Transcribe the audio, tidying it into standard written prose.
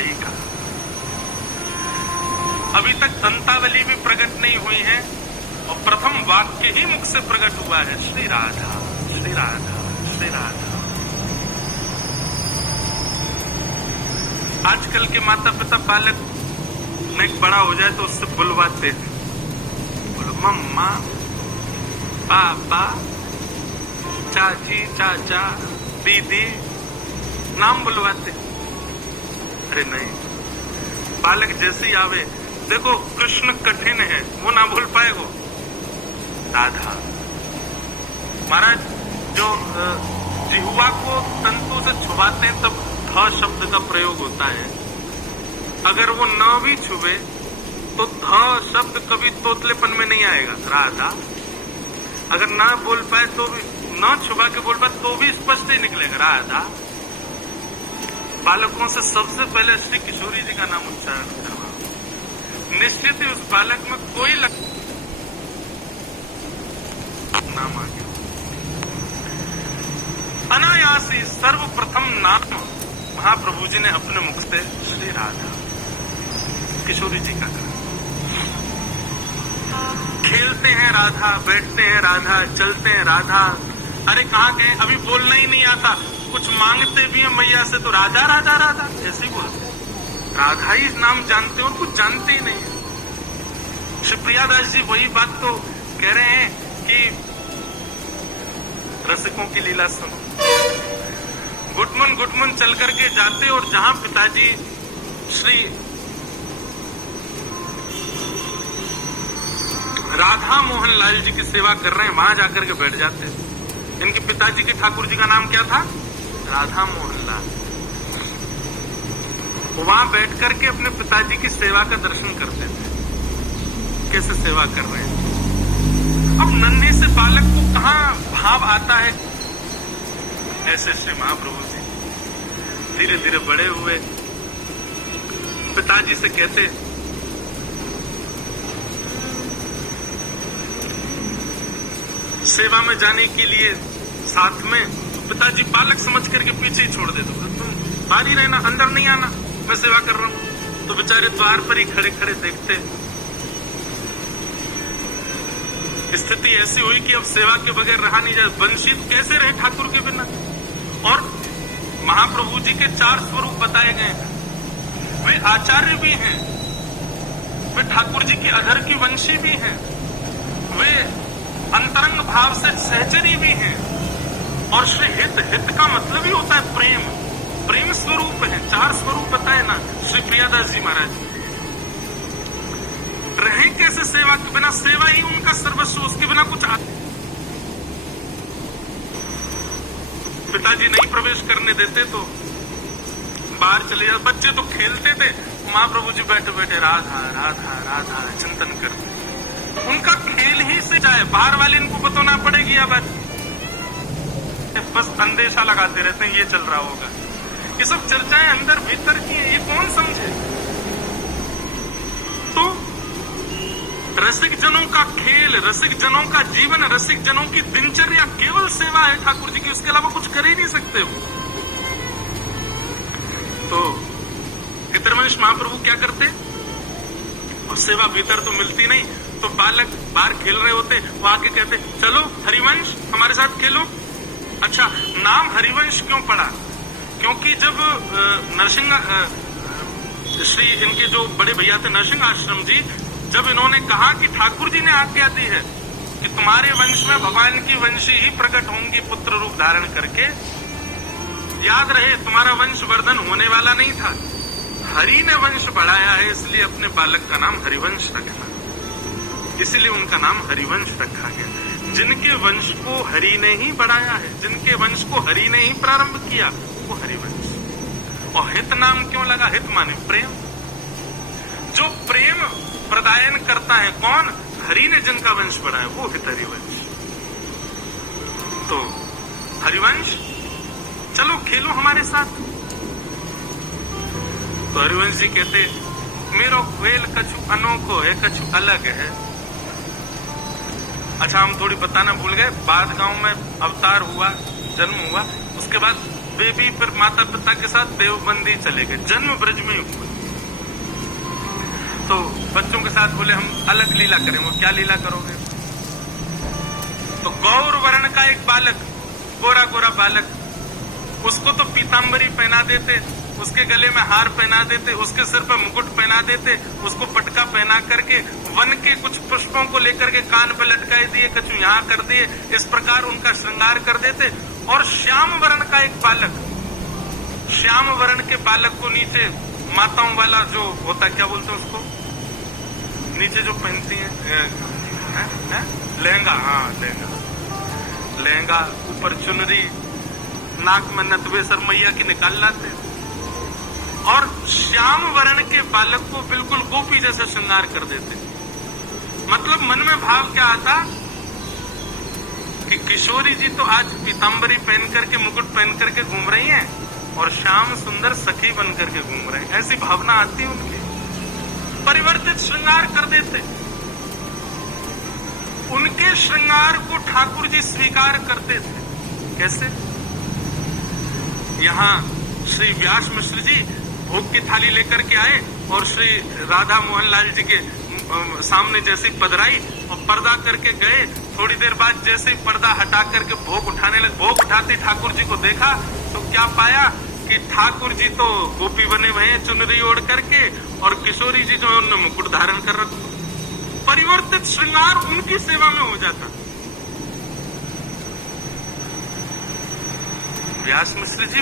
सही कहा। अभी तक दंतावली भी प्रकट नहीं हुई है और प्रथम वाक्य ही मुख से प्रकट हुआ है, श्री राधा श्री राधा श्री राधा। आजकल के माता पिता बालक में बड़ा हो जाए तो उससे बुलवाते हैं, बोलो मम्मा पापा चाची चाचा दीदी, नाम बुलवाते। अरे नहीं, बालक जैसे ही आवे, देखो कृष्ण कठिन है, वो ना भूल पाएगो राधा। महाराज जो जिह्वा को तंतु से छुपाते हैं तब ध शब्द का प्रयोग होता है। अगर वो न भी छुए तो ध शब्द कभी तोतलेपन में नहीं आएगा राधा। अगर ना बोल पाए तो भी, न छुपा के बोल पाए तो भी स्पष्ट ही निकलेगा राधा। बालकों से सबसे पहले श्री किशोरी जी का नाम उच्चारण करवा, निश्चित ही उस बालक में कोई नाम आ गया। अनायासी सर्वप्रथम नाम महाप्रभु जी ने अपने मुख से श्री राधा किशोरी जी का कहा। खेलते हैं राधा, बैठते हैं राधा, चलते हैं राधा। अरे कहाँ गए, अभी बोलना ही नहीं आता, कुछ मांगते भी हैं मैया से तो राधा राधा राधा ऐसे ही बोलते। राधा ही नाम जानते हो, कुछ जानते ही नहीं। श्री प्रियादास जी वही बात तो कह रहे हैं कि रसिकों की लीला सुनो। गुटमुन चल करके जाते और जहां पिताजी श्री राधा मोहन लाल जी की सेवा कर रहे हैं, वहां जाकर के बैठ जाते। इनके पिताजी के ठाकुर जी का नाम क्या था? राधा मोहन लाल। वहां बैठ करके अपने पिताजी की सेवा का दर्शन करते थे, कैसे सेवा कर रहे हैं। अब नन्हे से बालक को कहां भाव आता है, ऐसे श्री महाप्रभु जी धीरे धीरे बड़े हुए। पिताजी से कहते, सेवा में जाने के लिए साथ में, तो पिताजी बालक समझ करके पीछे ही छोड़ देते, तुम बाहर ही रहना, अंदर नहीं आना, मैं सेवा कर रहा हूं। तो बेचारे द्वार पर ही खड़े खड़े देखते। स्थिति ऐसी हुई कि अब सेवा के बगैर रहा नहीं जाए। बंशी तो कैसे रहे ठाकुर के बिना। और महाप्रभु जी के 4 स्वरूप बताए गए हैं। वे आचार्य भी हैं, वे ठाकुर जी की अधर की वंशी भी हैं, वे अंतरंग भाव से सहचरी भी हैं। और श्री हित का मतलब ही होता है प्रेम, प्रेम स्वरूप है। 4 स्वरूप बताए ना श्री प्रियादास जी महाराज। रहे कैसे सेवा के बिना, सेवा ही उनका सर्वस्व, उसके बिना कुछ पिताजी नहीं प्रवेश करने देते तो बाहर चले जाते। बच्चे तो खेलते थे, महाप्रभु जी बैठे बैठे राधा राधा राधा चिंतन करते। उनका खेल ही से जाए, बाहर वाले इनको बताना पड़ेगी या बात, बस अंदेशा लगाते रहते हैं ये चल रहा होगा। ये सब चर्चाएं अंदर भीतर की है, ये कौन समझे। तो रसिक जनों का खेल, रसिक जनों का जीवन, रसिक जनों की दिनचर्या केवल सेवा है ठाकुर जी की, उसके अलावा कुछ कर ही नहीं सकते वो। तो पितरमंश महाप्रभु क्या करते, और सेवा भीतर तो मिलती नहीं, तो बालक बाहर खेल रहे होते, वो आके कहते चलो हरिवंश हमारे साथ खेलो। अच्छा, नाम हरिवंश क्यों पड़ा? क्योंकि जब नरसिंह श्री इनके जो बड़े भैया थे नरसिंह आश्रम जी, जब इन्होंने कहा कि ठाकुर जी ने आज्ञा दी है कि तुम्हारे वंश में भगवान की वंशी ही प्रकट होंगी पुत्र रूप धारण करके, याद रहे तुम्हारा वंश वर्धन होने वाला नहीं था, हरि ने वंश बढ़ाया है, इसलिए अपने बालक का नाम हरिवंश रखना। इसलिए उनका नाम हरिवंश रखा गया। जिनके वंश को हरि ने ही बढ़ाया है, जिनके वंश को हरि ने ही प्रारंभ किया, वो हरिवंश। और हित नाम क्यों लगा? हित माने प्रेम। जो प्रेम प्रदायन करता है कौन? हरि ने जिनका वंश बढ़ाया वो हित हरिवंश। तो हरिवंश चलो खेलो हमारे साथ। तो हरिवंश जी कहते मेरो खेल कछु अनोखो है, कछु अलग है। अच्छा, हम थोड़ी बताना भूल गए, बाद गांव में अवतार हुआ, जन्म हुआ, उसके बाद वे भी फिर माता पिता के साथ देवबंदी चले गए, जन्म ब्रज में ही हुआ। तो बच्चों के साथ बोले हम अलग लीला करें। वो क्या लीला करोगे? तो गौर वर्ण का एक बालक, गोरा गोरा बालक, उसको तो पीतांबरी पहना देते, उसके गले में हार पहना देते, उसके सिर पर मुकुट पहना देते, उसको पटका पहना करके वन के कुछ पुष्पों को लेकर के कान पे लटकाए दिए, कछु यहाँ कर दिए, इस प्रकार उनका श्रृंगार कर देते। और श्याम वर्ण का एक बालक, श्याम वर्ण के बालक को नीचे माताओं वाला जो होता, क्या बोलते हैं उसको, नीचे जो पहनती है लहंगा, हाँ लहंगा, लहंगा, ऊपर चुनरी, नाक में नथवे सर मैया की निकाल लाते। और श्याम वर्ण के बालक को बिल्कुल गोपी जैसा श्रृंगार कर देते। मतलब मन में भाव क्या आता कि किशोरी जी तो आज पीतांबरी पहन करके, मुकुट पहन करके घूम रही हैं और श्याम सुंदर सखी बन करके घूम रहे हैं, ऐसी भावना आती उनकी। परिवर्तित श्रृंगार कर देते। उनके श्रृंगार को ठाकुर जी स्वीकार करते थे। कैसे? यहाँ श्री व्यास मिश्र जी भोग की थाली लेकर के आए और श्री राधा मोहन लाल जी के सामने जैसे पधराई और पर्दा करके गए। थोड़ी देर बाद जैसे पर्दा हटा करके भोग उठाने लगे, भोग उठाते ठाकुर जी को देखा तो क्या पाया कि ठाकुर जी तो गोपी बने हुए हैं चुनरी ओढ़ करके, और किशोरी जी जो है उन्होंने मुकुट धारण कर रखा। परिवर्तित श्रृंगार उनकी सेवा में हो जाता। व्यास मिश्र जी